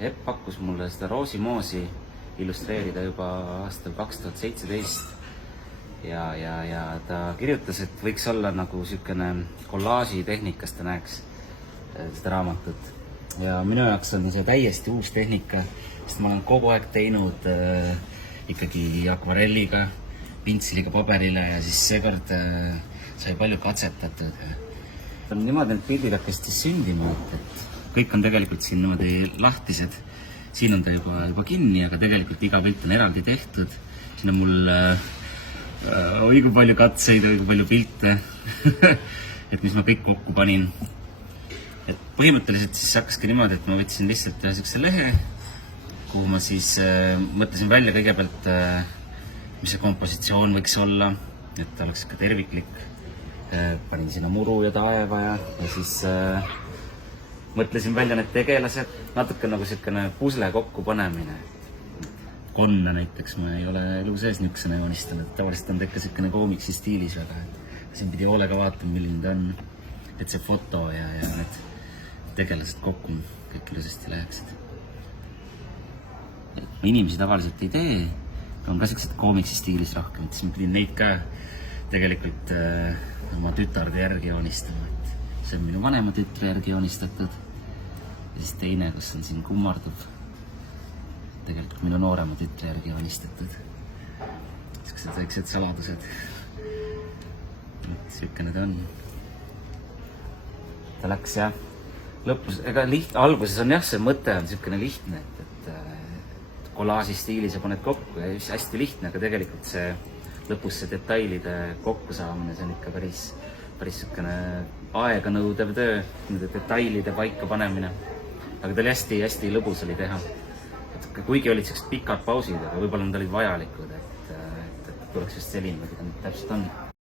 Epp pakkus mulle seda Roosimoosi illustreerida juba aastal 2017 ja ta kirjutas, et võiks olla nagu niisugune kollaaži tehnikas, ta näeks seda raamatut. Ja minu jaoks on see täiesti uus tehnika, sest ma olen kogu aeg teinud ikkagi akvarelliga, pintsliga paberile ja siis seekord sai palju katsetatud. On niimoodi, et pildid hakkasid sündima, et kõik on tegelikult siin niimoodi lahtised. Siin on ta juba kinni, aga tegelikult iga pilt on eraldi tehtud. Siin on mul õigu palju katseid, õigu palju pilte, et mis ma kõik kokku panin. Et põhimõtteliselt siis hakkaski niimoodi, et ma võtsin lihtsalt ühe sellise lehe, kuhu ma siis mõtlesin välja kõigepealt, mis see kompositsioon võiks olla, et ta oleks ikka terviklik. Panin sinna muru ja taeva ja siis mõtlesin välja need tegelased, natuke nagu selline pusle kokku panemine. Konna näiteks ma ei ole elu sees niisugusena joonistanud, tavaliselt on ta ikka selline koomiksi stiilis väga. Siin pidi hoolega vaatama, milline ta on, et see foto ja need tegelased kokku kõik ilusasti läheksid. Inimesi tavaliselt ei tee, on ka sellised koomiksi stiilis rohkem, et siis ma pidin neid ka tegelikult oma tütarde järgi joonistama. See on minu vanema tütre järgi joonistatud ja siis teine, kus on siin kummardub, tegelikult minu noorema tütre järgi joonistatud. Sellised väiksed saladused. Selline ta on. Ta läks jah, lõpus, ega alguses on jah, see mõte on selline lihtne, et kollaaži stiilis sa paned kokku ja hästi lihtne, aga tegelikult see lõpus see detailide kokkusaamine, see on ikka päris selline aega nõudev töö, nende detailide paika panemine. Aga ta oli hästi lõbus oli teha. Et kuigi olid sellised pikad pausid, aga võib-olla need olid vajalikud, et tuleks just selline, mida nüüd täpselt on.